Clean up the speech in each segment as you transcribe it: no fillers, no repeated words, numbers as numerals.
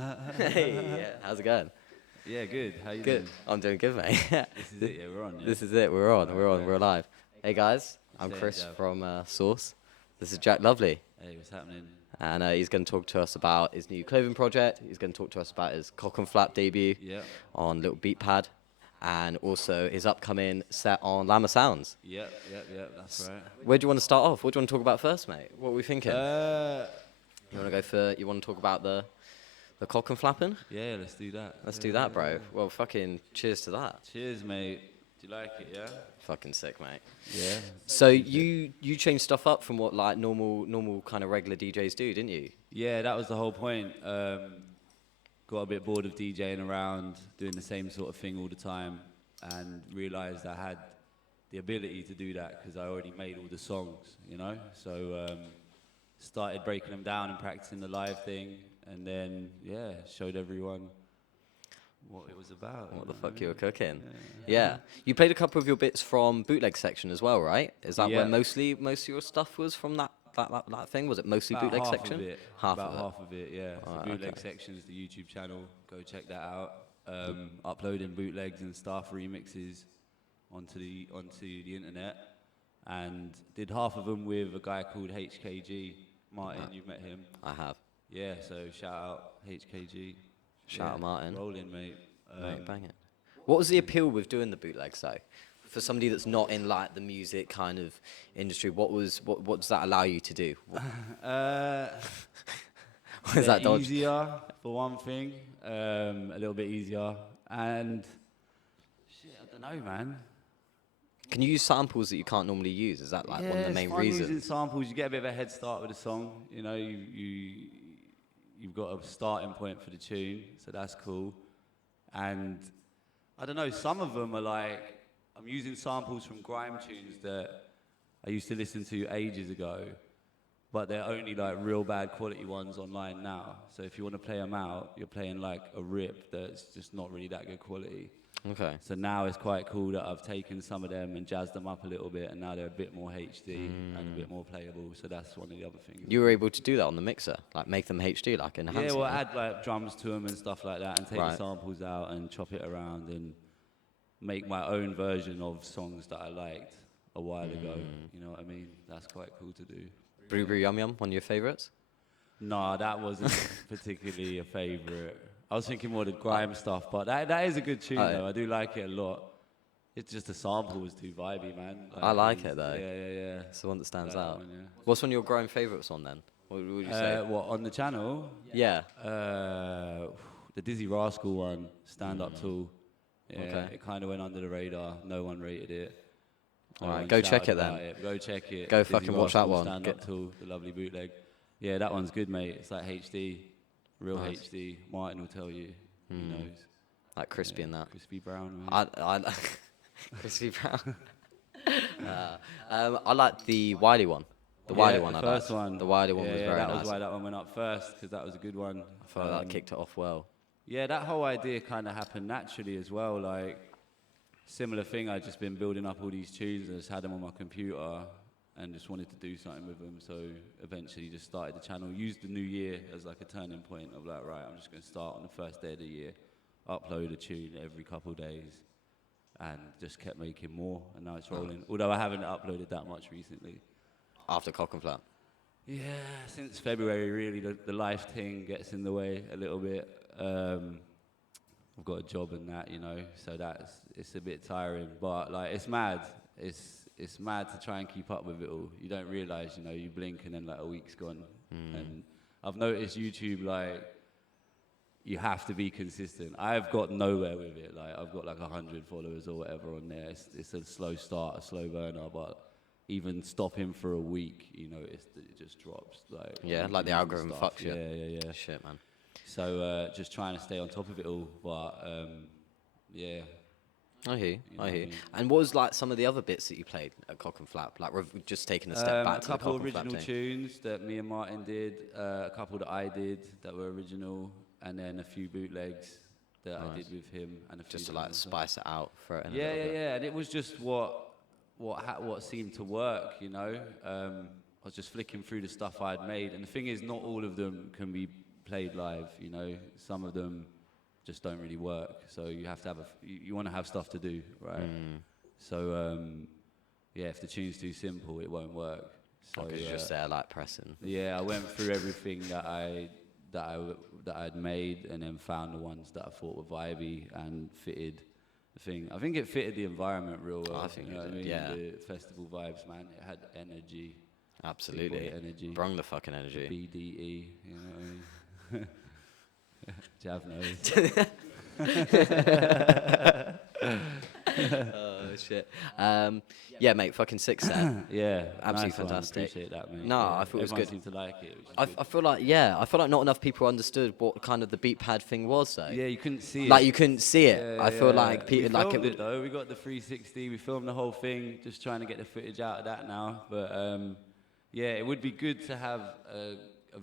Hey, yeah, how's it going? Yeah, good. How you Good. doing? I'm doing good, mate. This is it. Yeah, we're on. Yeah. This is it. We're on. We're on. Yeah. We're live. Hey guys, I'm Say it, Chris Jav. from Source. This is Jack Lovely, Hey, what's happening? and he's going to talk to us about his new clothing project. He's going to talk to us about his Clockenflap debut Yep. on Little Beat Pad, and also his upcoming set on Lamma Sounds. Yep. That's right. Where do you want to start off? What do you want to talk about first, mate? What are we thinking? Uh, You want to go for? You want to talk about the Clockenflapping? yeah, let's do that. Let's do that, bro. Well, fucking cheers to that. Cheers, mate. Do you like it? Yeah. Fucking sick, mate. Yeah. So you changed stuff up from what like normal kind of regular DJs do, didn't you? Yeah, that was the whole point. Got a bit bored of DJing around, doing the same sort of thing all the time, and realised I had the ability to do that because I already made all the songs, you know. So started breaking them down and practicing the live thing, and then showed everyone what it was about. What you the know fuck you were cooking? Yeah. Yeah. You played a couple of your bits from bootleg section as well, right? Is that where Yeah. most of your stuff was from that thing? Was it mostly About bootleg half section? Of it. Half about of it. half of it, yeah. So Alright, bootleg okay. section is the YouTube channel. Go check that out. Uploading bootlegs and stuff, remixes onto the internet, and did half of them with a guy called HKG Martin. You've met him. I have. Yeah. So shout out HKG. Shout out Martin. Rolling, mate. Mate, bang it. What was the appeal with doing the bootlegs though? For somebody that's not in like the music kind of industry, what does that allow you to do? What is that dodge? Easier for one thing, a little bit easier, and shit, I don't know, man. Can you use samples that you can't normally use? Is that like one of the it's main fun reasons? using samples. You get a bit of a head start with a song. You know, you've got a starting point for the tune, so that's cool. And I don't know, some of them are like, I'm using samples from grime tunes that I used to listen to ages ago, but they're only like real bad quality ones online now. So if you want to play them out, you're playing like a rip that's just not really that good quality. Okay. So now it's quite cool that I've taken some of them and jazzed them up a little bit, and now they're a bit more HD and a bit more playable. So that's one of the other things. You were able to do that on the mixer, like make them HD, like enhance. Yeah, well, them. add like drums to them and stuff like that, and take the Right. samples out and chop it around and make my own version of songs that I liked a while ago. You know what I mean? That's quite cool to do. Brew Brew Yum Yum, one of your favourites? No, that wasn't particularly a favourite. I was thinking more the grime stuff, but that is a good tune though. I do like it a lot. It's just the sample was too vibey, man. I like it though. Yeah. It's the one that stands That out. one, yeah. What's one of your grime favourites on then? What would you say? What, on the channel? Yeah. The Dizzy Rascal one, Stand Up Tool. Yeah, Okay. it kind of went under the radar. No one rated it. No Alright, one go check shouted it then. about it. Go check it. Go Dizzy fucking watch that Rascal, one. Stand Up Tool, the lovely bootleg. Yeah, that one's good, mate. It's like HD, real Nice. HD. Martin will tell you. He knows. Like crispy and that. Crispy brown. Mate. I crispy brown. I like the Wiley one. The Wiley one. the I first liked. one. The Wiley one was very that nice. was why that one went up first, because that was a good one. I felt like that kicked it off well. Yeah, that whole idea kind of happened naturally as well. Like, similar thing, I'd just been building up all these tunes and just had them on my computer and just wanted to do something with them. So eventually just started the channel, used the new year as like a turning point of like, right, I'm just going to start on the first day of the year, upload a tune every couple of days, and just kept making more, and now it's rolling. Although I haven't uploaded that much recently. After Clockenflap. Yeah, since February, really, the life thing gets in the way a little bit. I've got a job and that, you know, so it's a bit tiring. But like, it's mad. It's mad to try and keep up with it all. You don't realise, you know, you blink and then like a week's gone. And I've noticed YouTube, like, you have to be consistent. I've got nowhere with it. Like, I've got like 100 followers or whatever on there. It's a slow start, a slow burner, but even stopping for a week, you know, it just drops. Like, Yeah, like the views and algorithm stuff. fucks you. Yeah. Shit, man. So just trying to stay on top of it all, but yeah. I hear you. know I what hear I you. mean? And what was like some of the other bits that you played at Clockenflap? Like just taking a step back A to the couple Clockenflap original thing. tunes that me and Martin did, a couple that I did that were original, and then a few bootlegs that I did with him, and a few Just to that like was- spice it out for it. Yeah. And it was just what seemed to work, I was just flicking through the stuff I'd made, and the thing is, not all of them can be played live. You know, some of them just don't really work. So you have to have you want to have stuff to do, right? So yeah, if the tune's too simple, it won't work. So Because you're just there like pressing. yeah, I went through everything that I'd made, and then found the ones that I thought were vibey and fitted the thing. I think it fitted the environment real well. I think you know it what I did, mean? yeah. The festival vibes, man. It had energy. Absolutely. Big boy energy. Brung the fucking energy. BDE, you know what I mean? Jav knows. Oh shit. Yeah, mate, fucking sick set. Yeah, Absolutely nice one. fantastic. Appreciate that, mate. No, yeah, I thought it was everyone good. seemed to like it. Which is I good. feel like not enough people understood what kind of the beat pad thing was though. Yeah, you couldn't see it. Like you couldn't see it. Yeah, I feel yeah. like people we like it filmed would. though. We got the 360. We filmed the whole thing. Just trying to get the footage out of that now. But yeah, it would be good to have a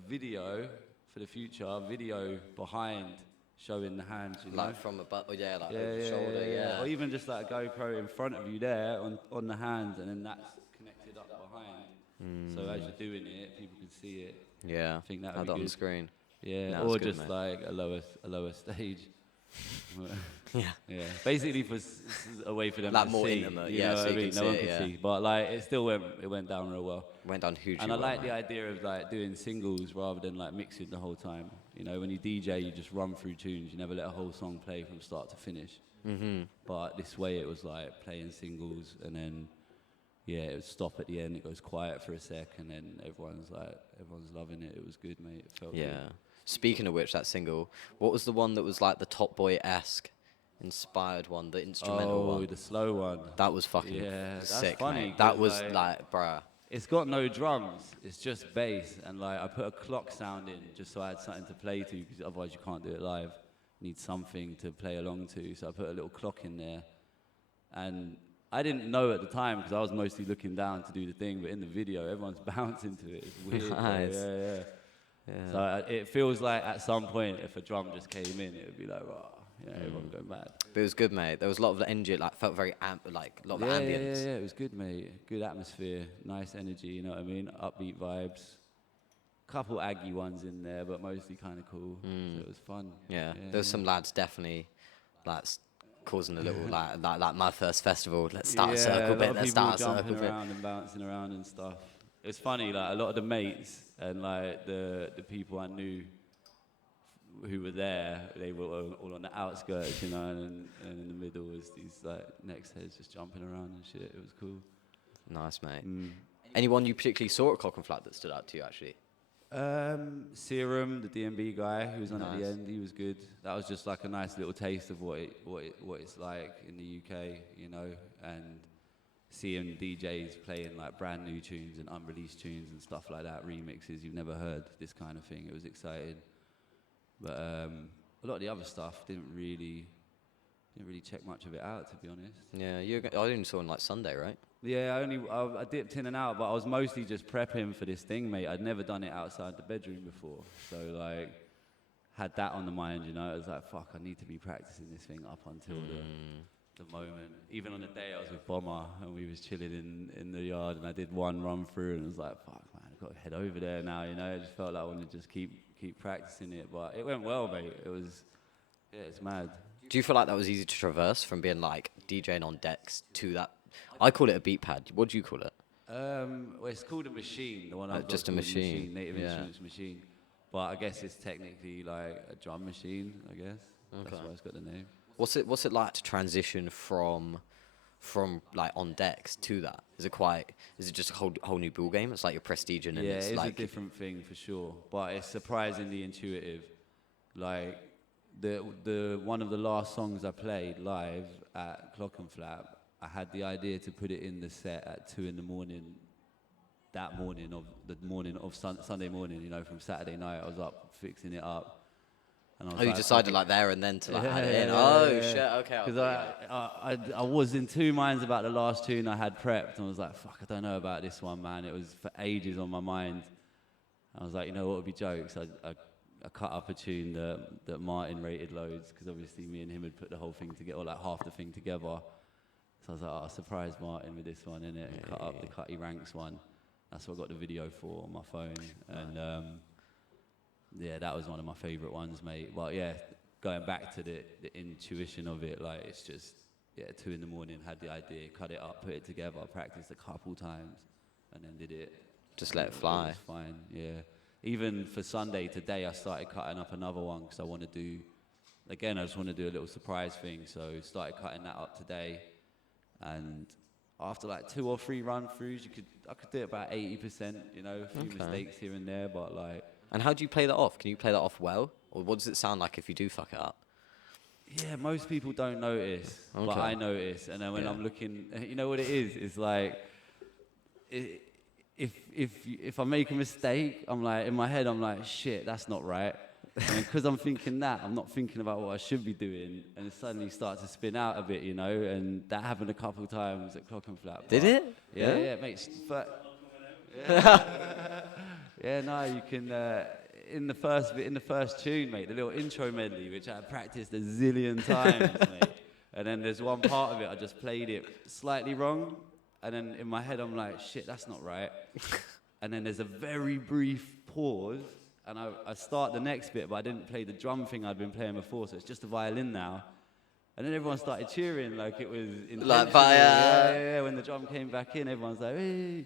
video for the future. A video behind showing the hands. You know? Like from above, yeah, like yeah, over the yeah, shoulder, yeah. Or even just like a GoPro in front of you there on the hands, and then that's connected up behind. So as you're doing it, people can see it. Yeah, I think that would had be that on the good. screen. Yeah, No, or it's good, just mate. like a lower stage. Yeah. Yeah, basically for a way for them Like to more see. intimate, you yeah, know so what I you mean? can No see one it, could yeah. see, but like it still went down real well. Went down hugely And I well, like the mate. idea of like doing singles rather than like mixing the whole time. You know, when you DJ, you just run through tunes. You never let a whole song play from start to finish. But this way, it was like playing singles, and then yeah, it would stop at the end. It goes quiet for a sec, and then everyone's loving it. It was good, mate. It felt Yeah. good. Speaking of which, that single, what was the one that was like the Top Boy-esque inspired one, the instrumental Oh, one? the slow one. That was fucking Yeah, that's sick, funny, mate. That 'cause, was like- like, bruh. It's got no drums. It's just bass, and like I put a clock sound in just so I had something to play to, because otherwise you can't do it live. You need something to play along to. So I put a little clock in there, and I didn't know at the time because I was mostly looking down to do the thing. But in the video, everyone's bouncing to it. It's weird. bro. Nice. Yeah. Yeah. So it feels like at some point, if a drum just came in, it would be like, oh, everyone go mad. But it was good, mate. There was a lot of energy. It like felt very like a lot of Yeah, ambience. it was good, mate. Good atmosphere, nice energy, you know what I mean? Upbeat vibes. Couple Aggie ones in there, but mostly kind of cool. So it was fun. Yeah, there was some lads definitely like causing a little like my first festival. Let's start a circle bit. Let's start a circle jumping bit. around and bouncing around and stuff. It's funny, like a lot of the mates and like the people I knew who were there, they were all on the outskirts, you know, and in the middle was these like next heads just jumping around and shit. It was cool. Nice, mate. Anyone you particularly saw at Clockenflap that stood out to you, actually? Serum, the DMB guy who was on at the Nice. end, he was good. That was just like a nice little taste of what it's like in the UK, you know, and seeing DJs playing like brand new tunes and unreleased tunes and stuff like that, remixes you've never heard, this kind of thing. It was exciting. But a lot of the other stuff didn't really check much of it out, to be honest. Yeah, I only saw on like Sunday, right? Yeah, I dipped in and out, but I was mostly just prepping for this thing, mate. I'd never done it outside the bedroom before, so like had that on the mind, you know. I was like, fuck, I need to be practicing this thing up until the moment. Even on the day I was with Bomber and we was chilling in the yard, and I did one run through, and I was like, fuck, man, I've got to head over there now, you know. I just felt like I wanted to just keep practicing it, but it went well, mate. It's mad. Do you feel like that was easy to traverse from being like DJing on decks to that? I call it a beat pad. What do you call it? Well, it's called a machine. The one I've got just a called machine, native yeah. instruments machine. But I guess it's technically like a drum machine. I guess that's Okay. why it's got the name. What's it like to transition from like on decks to that? Is it just a whole new ball game? It's like you're prestiging and Yeah, it's it's like a different thing for sure. But it's surprisingly intuitive. Like the one of the last songs I played live at Clockenflap, I had the idea to put it in the set at 2 a.m. That morning of Sunday morning, you know, from Saturday night. I was up fixing it up. And I was you like, decided like there and then to like add it in. Oh shit, okay. Because I was in two minds about the last tune I had prepped, and I was like, fuck, I don't know about this one, man. It was for ages on my mind. I was like, you know what would be jokes? I cut up a tune that Martin rated loads, because obviously me and him had put the whole thing together, or like half the thing together. So I was like, I'll surprise Martin with this one, innit? And cut up the Cutty Ranks one. That's what I got the video for on my phone. And yeah, that was one of my favourite ones, mate. But yeah, going back to the intuition of it, like it's just, yeah, 2 in the morning, had the idea, cut it up, put it together, practiced a couple times, and then did it. Just let it fly. It was fine, yeah. Even for Sunday today, I started cutting up another one because I want to do, again, I just want to do a little surprise thing. So started cutting that up today, and after like 2 or 3 run-throughs, I could do it about 80%. You know, a few mistakes here and there, but like. And how do you play that off? Can you play that off well, or what does it sound like if you do fuck it up? Yeah, most people don't notice, but I notice. And then when I'm looking, you know what it is? It's like, if I make a mistake, I'm like, in my head, I'm like, shit, that's not right. And because I'm thinking that, I'm not thinking about what I should be doing, and it suddenly starts to spin out a bit, you know. And that happened a couple of times at Clockenflap. Did it? Yeah, yeah, it makes. Yeah, no, you can. In the first tune, mate, the little intro medley, which I practiced a zillion times, mate. And then there's one part of it I just played it slightly wrong, and then in my head I'm like, shit, that's not right. And then there's a very brief pause, and I start the next bit, but I didn't play the drum thing I'd been playing before, so it's just a violin now. And then everyone started cheering like it was intentional. Like fire. Yeah. When the drum came back in, everyone's like, hey.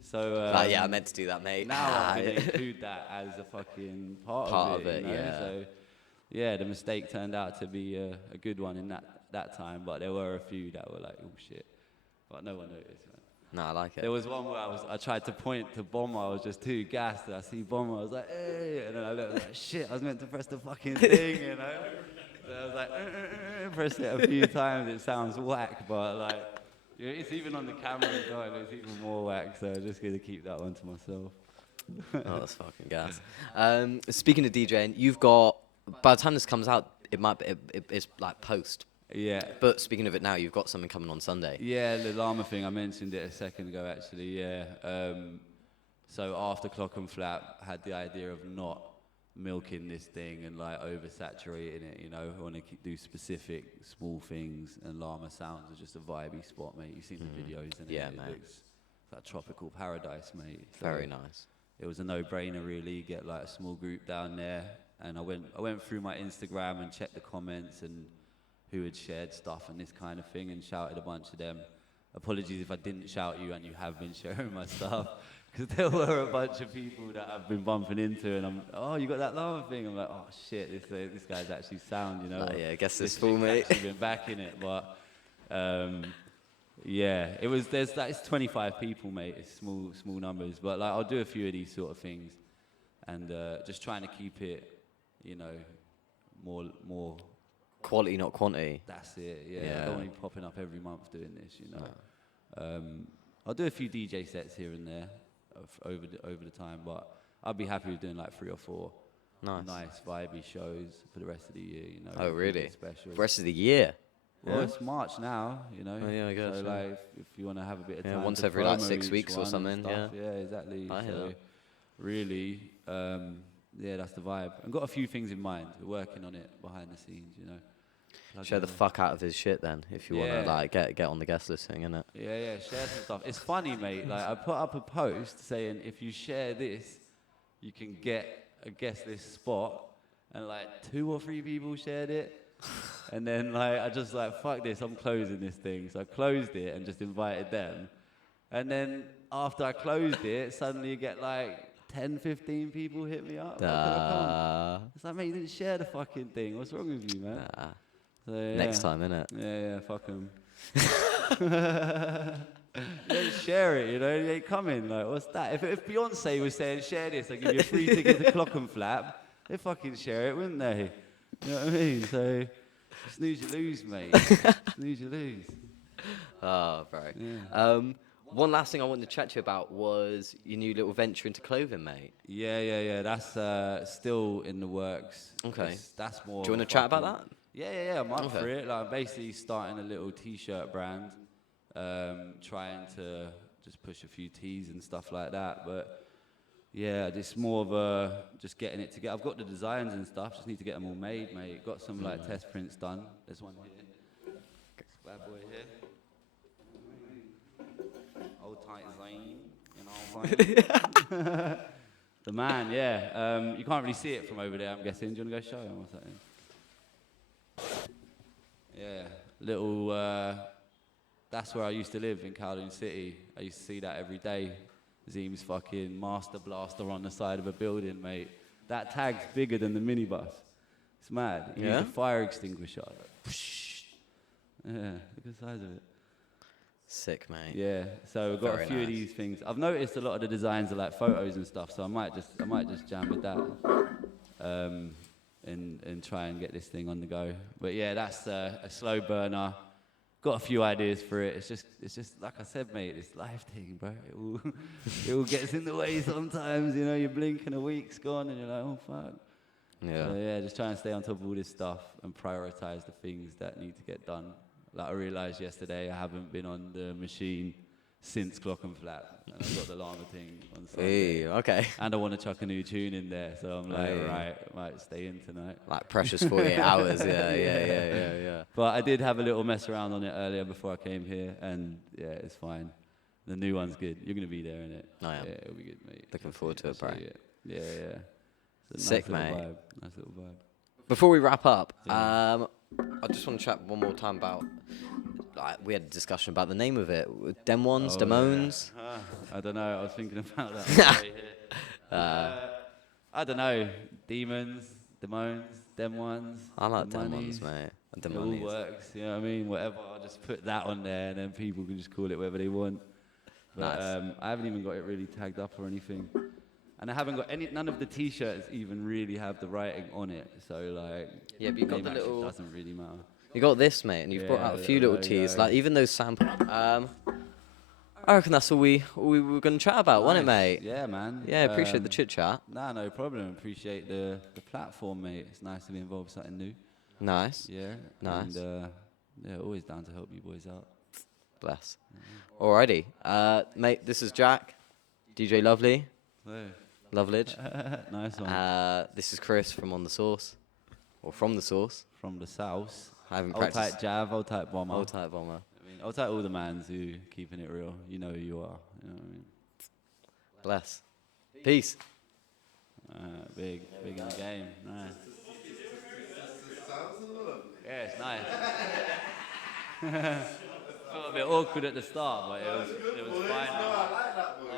So yeah, I meant to do that, mate. Now I'm gonna include that as a fucking part of it, you know? yeah. So yeah, the mistake turned out to be a good one in that time, but there were a few that were like, oh shit, but no one noticed, man. No, I like it. There was one where I tried to point to Bomber, I was just too gassed, and I see Bomber, I was like, hey, and then I looked like, shit, I was meant to press the fucking thing, you know? So I was like, press it a few times, it sounds whack, but like, yeah, it's even on the camera as well, and it's even more whack, so I'm just going to keep that one to myself. Oh, that's fucking gas. Speaking of DJing, you've got, by the time this comes out, it's like post. Yeah. But speaking of it now, you've got something coming on Sunday. Yeah, the Lamma thing, I mentioned it a second ago, actually, yeah. So after Clockenflap, had the idea of not milking this thing and like oversaturating it, you know. I want to do specific small things, and Lamma Sounds is just a vibey spot, mate. You've seen the videos, and yeah, it mate. looks like tropical paradise, mate. So Very nice. it was a no-brainer, really. Get like a small group down there, and I went through my Instagram and checked the comments and who had shared stuff and this kind of thing, and shouted a bunch of them. Apologies if I didn't shout you and you have been sharing my stuff. Because there were a bunch of people that I've been bumping into, and oh, you got that Lamma thing? I'm like, oh shit, this guy's actually sound, you know. Yeah, I guess this it's full, mate. actually been backing it, but yeah, it's 25 people, mate. It's small numbers, but like I'll do a few of these sort of things, and just trying to keep it, you know, more quality, not quantity. That's it. Yeah, I don't want to be popping up every month doing this, you know. I'll do a few DJ sets here and there over the time, but I'd be happy with doing like 3 or 4 nice vibey shows for the rest of the year, you know. Oh, really? Special. The rest of the year? Well, it's March now, you know. Oh, yeah, I guess. So like, if you want to have a bit of time, once to every like promo 6 each weeks or one and something. stuff. Yeah. Yeah, exactly. I hear So that. really, yeah, that's the vibe. I've got a few things in mind. We're working on it behind the scenes, you know. Share the fuck out of his shit then, if you want to like get on the guest listing, innit? Yeah, share some stuff. It's funny, mate. Like I put up a post saying if you share this, you can get a guest list spot, and like 2 or 3 people shared it, and then like I just like fuck this, I'm closing this thing. So I closed it and just invited them, and then after I closed it, suddenly you get like 10, 15 people hit me up. It's like, mate, you didn't share the fucking thing. What's wrong with you, man? So, yeah. Next time, innit? Yeah, fuck them. Don't share it, you know, they ain't coming. Like, what's that? If Beyonce was saying, share this, I'll give you a free ticket to Clockenflap, they'd fucking share it, wouldn't they? You know what I mean? So, snooze you lose, mate. Snooze you lose. Oh, bro. Yeah. One last thing I wanted to chat to you about was your new little venture into clothing, mate. Yeah. That's still in the works. Okay. That's more. Do you want to chat about that? Yeah, I'm up for it. Like, I'm basically starting a little t-shirt brand, trying to just push a few tees and stuff like that. But yeah, it's more of just getting it together. I've got the designs and stuff, just need to get them all made, mate. Got some like test prints done. There's one here. This bad boy here. Old tight Zane, you know what I'm saying? The man, yeah. You can't really see it from over there, I'm guessing. Do you want to go show him or something? Yeah, little, that's where I used to live in Kowloon City. I used to see that every day. Zeem's fucking master blaster on the side of a building, mate. That tag's bigger than the minibus. It's mad. He used a fire extinguisher. Like, yeah, look at the size of it. Sick, mate. Yeah, so we've got a few of these things. I've noticed a lot of the designs are like photos and stuff, so I might just jam with that, and try and get this thing on the go. But yeah, that's a slow burner. Got a few ideas for it. It's just like I said, mate. This life thing, bro. It all gets in the way sometimes. You know, you blink and a week's gone, and you're like, oh fuck. Yeah. So yeah, just try and stay on top of all this stuff and prioritize the things that need to get done. Like I realized yesterday, I haven't been on the machine since Clockenflap, and I've got the Lamma thing on Sunday. Hey, okay. And I want to chuck a new tune in there, so I'm like, right, might stay in tonight. Like precious 48 hours. Yeah. But I did have a little mess around on it earlier before I came here, and yeah, it's fine. The new one's good. You're gonna be there, innit? I am. Yeah, it'll be good, mate. Looking forward to it, bro. Yeah. It's a Sick, nice mate. Nice little vibe. Before we wrap up, I just want to chat one more time about. Like, we had a discussion about the name of it. Demones. Yeah. I don't know. I was thinking about that. I don't know. Demons, Demones, them ones. I like Demonies. Demons, mate. It all works. You know what I mean? Whatever. I'll just put that on there, and then people can just call it whatever they want. But Nice. I haven't even got it really tagged up or anything. And I haven't got none of the T-shirts even really have the writing on it. So like, Yeah, but you got the actually little. doesn't really matter. You got this, mate, and you've brought out a few little teas. Like even those samples. I reckon that's all we were going to chat about, wasn't it, mate? Yeah, man. Yeah, appreciate the chit chat. Nah, no problem. Appreciate the platform, mate. It's nice to be involved with something new. Nice. Yeah. Nice. And yeah, always down to help you boys out. Bless. Alrighty, mate. This is Jack, DJ Lovely, Hey. Loveledge. Nice one. This is Chris from On the Source, or from the Source. From the south. I haven't Old practiced. type Jav, old type Bomber. Old type bomber. I mean, old type all the mans who keeping it real. You know who you are. You know what I mean? Bless. Peace. Big in the game. Nice. Yeah, it's nice. Felt a bit awkward at the start, but it was fine. I like that, boy.